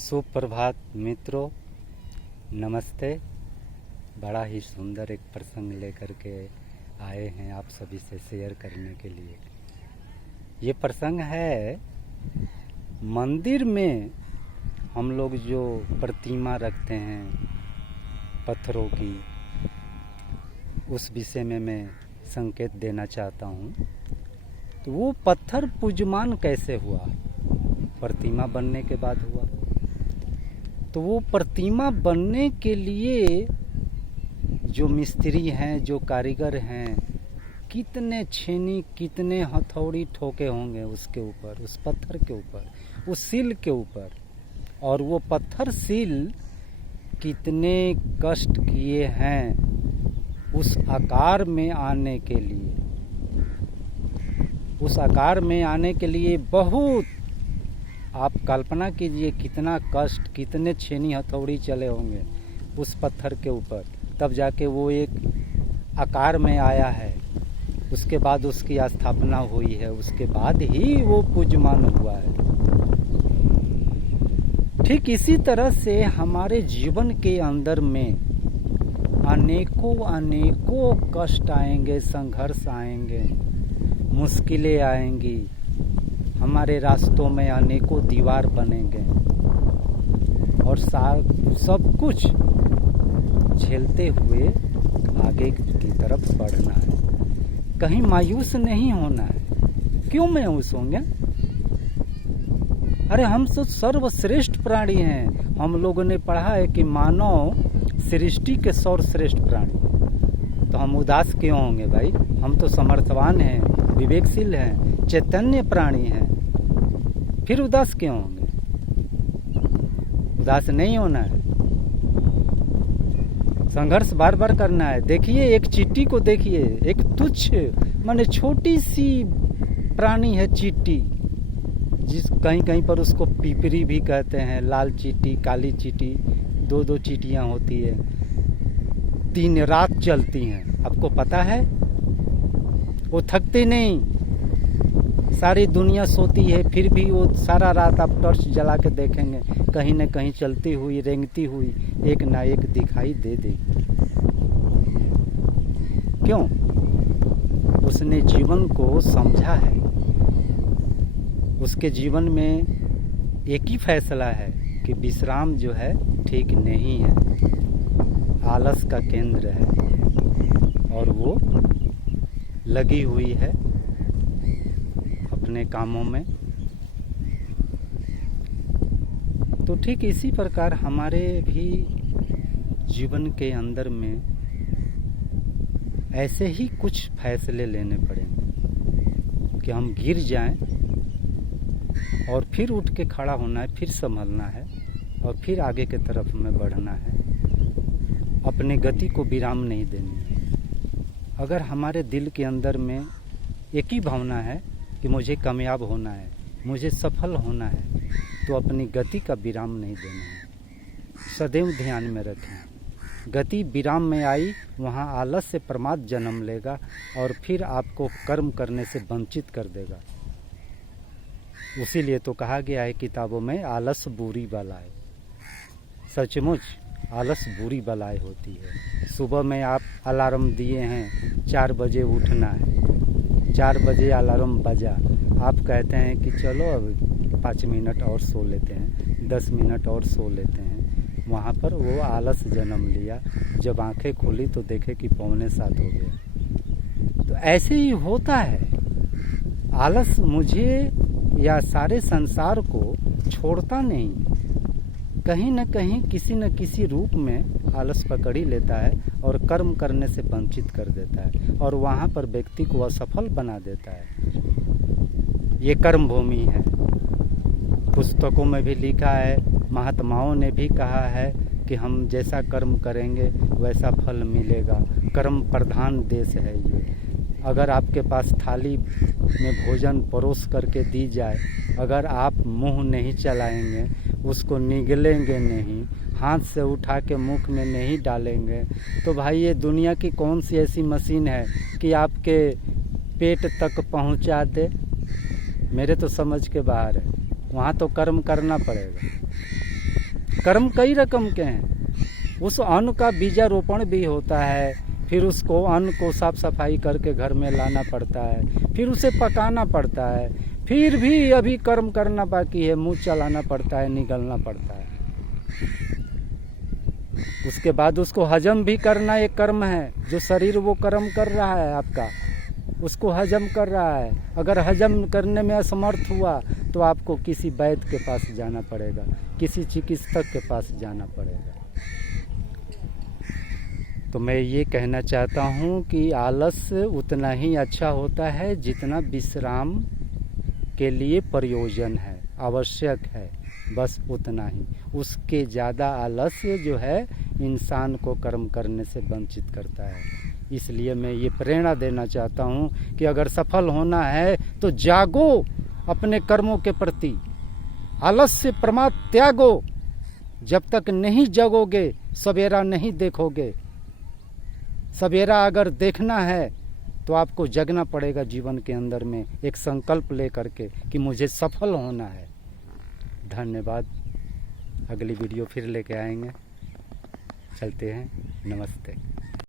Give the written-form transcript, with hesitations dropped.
सुप्रभात मित्रों, नमस्ते। बड़ा ही सुंदर एक प्रसंग लेकर के आए हैं आप सभी से शेयर करने के लिए। ये प्रसंग है मंदिर में हम लोग जो प्रतिमा रखते हैं पत्थरों की, उस विषय में मैं संकेत देना चाहता हूँ। तो वो पत्थर पूजमान कैसे हुआ? प्रतिमा बनने के बाद हुआ। तो वो प्रतिमा बनने के लिए जो मिस्त्री हैं, जो कारीगर हैं, कितने छेनी, कितने हथौड़ी ठोके होंगे उसके ऊपर, उस पत्थर के ऊपर, उस सील के ऊपर। और वो पत्थर सील कितने कष्ट किए हैं उस आकार में आने के लिए। उस आकार में आने के लिए बहुत, आप कल्पना कीजिए कितना कष्ट, कितने छेनी हथौड़ी चले होंगे उस पत्थर के ऊपर, तब जाके वो एक आकार में आया है। उसके बाद उसकी स्थापना हुई है, उसके बाद ही वो पूज्यमान हुआ है। ठीक इसी तरह से हमारे जीवन के अंदर में अनेकों कष्ट आएंगे, संघर्ष आएंगे, मुश्किलें आएंगी, हमारे रास्तों में अनेकों दीवार बनेंगे और सब कुछ झेलते हुए आगे की तरफ बढ़ना है। कहीं मायूस नहीं होना है। क्यों मायूस होंगे? अरे हम तो सर्वश्रेष्ठ प्राणी हैं। हम लोगों ने पढ़ा है कि मानव सृष्टि के सर्वश्रेष्ठ प्राणी है। तो हम उदास क्यों होंगे भाई? हम तो समर्थवान हैं, विवेकशील हैं, चैतन्य प्राणी हैं। फिर उदास क्यों होंगे? उदास नहीं होना है, संघर्ष बार बार करना है। देखिए एक चींटी को देखिए, एक तुच्छ माने छोटी सी प्राणी है चींटी, जिस कहीं कहीं पर उसको पिपरी भी कहते हैं, लाल चींटी, काली चींटी, दो चींटियां होती है, दिन रात चलती हैं। आपको पता है वो थकती नहीं, सारी दुनिया सोती है, फिर भी वो सारा रात आप टॉर्च जला के देखेंगे, कहीं न कहीं चलती हुई, रेंगती हुई एक ना एक दिखाई दे देगी। क्यों? उसने जीवन को समझा है। उसके जीवन में एक ही फैसला है कि विश्राम जो है ठीक नहीं है, आलस का केंद्र है और वो लगी हुई है अपने कामों में। तो ठीक इसी प्रकार हमारे भी जीवन के अंदर में ऐसे ही कुछ फैसले लेने पड़ेंगे कि हम गिर जाएं और फिर उठ के खड़ा होना है, फिर संभलना है और फिर आगे की तरफ में बढ़ना है। अपने गति को विराम नहीं देनी है। अगर हमारे दिल के अंदर में एक ही भावना है कि मुझे कामयाब होना है, मुझे सफल होना है, तो अपनी गति का विराम नहीं देना है। सदैव ध्यान में रखें, गति विराम में आई वहाँ आलस से प्रमाद जन्म लेगा और फिर आपको कर्म करने से वंचित कर देगा। उसीलिए तो कहा गया है किताबों में, आलस बुरी बलाए। सचमुच आलस बुरी बलाए होती है। सुबह में आप अलार्म दिए हैं 4 बजे उठना है, 4 बजे अलार्म बजा, आप कहते हैं कि चलो अब 5 मिनट और सो लेते हैं, 10 मिनट और सो लेते हैं। वहाँ पर वो आलस जन्म लिया। जब आंखें खुली तो देखे कि 6:45 हो गया। तो ऐसे ही होता है। आलस मुझे या सारे संसार को छोड़ता नहीं, कहीं न कहीं किसी न किसी रूप में आलस पकड़ ही लेता है और कर्म करने से वंचित कर देता है और वहाँ पर व्यक्ति को असफल बना देता है। ये कर्म भूमि है। पुस्तकों में भी लिखा है, महात्माओं ने भी कहा है कि हम जैसा कर्म करेंगे वैसा फल मिलेगा। कर्म प्रधान देश है ये। अगर आपके पास थाली में भोजन परोस करके दी जाए, अगर आप मुंह नहीं चलाएंगे, उसको निगलेंगे नहीं, हाथ से उठा के मुख में नहीं डालेंगे, तो भाई ये दुनिया की कौन सी ऐसी मशीन है कि आपके पेट तक पहुंचा दे? मेरे तो समझ के बाहर है। वहाँ तो कर्म करना पड़ेगा। कर्म कई रकम के हैं। उस अन्न का बीजारोपण भी होता है, फिर उसको अन्न को साफ सफाई करके घर में लाना पड़ता है, फिर उसे पकाना पड़ता है, फिर भी अभी कर्म करना बाकी है, मुंह चलाना पड़ता है, निगलना पड़ता है। उसके बाद उसको हजम भी करना एक कर्म है। जो शरीर वो कर्म कर रहा है आपका, उसको हजम कर रहा है। अगर हजम करने में असमर्थ हुआ तो आपको किसी वैद्य के पास जाना पड़ेगा, किसी चिकित्सक के पास जाना पड़ेगा। तो मैं ये कहना चाहता हूँ कि आलस उतना ही अच्छा होता है जितना विश्राम के लिए प्रयोजन है, आवश्यक है, बस उतना ही। उसके ज़्यादा आलस्य जो है इंसान को कर्म करने से वंचित करता है। इसलिए मैं ये प्रेरणा देना चाहता हूँ कि अगर सफल होना है तो जागो अपने कर्मों के प्रति, आलस्य प्रमाद त्यागो। जब तक नहीं जगोगे सवेरा नहीं देखोगे। सवेरा अगर देखना है तो आपको जगना पड़ेगा जीवन के अंदर में एक संकल्प लेकर के कि मुझे सफल होना है। धन्यवाद। अगली वीडियो फिर लेके आएंगे। चलते हैं। नमस्ते।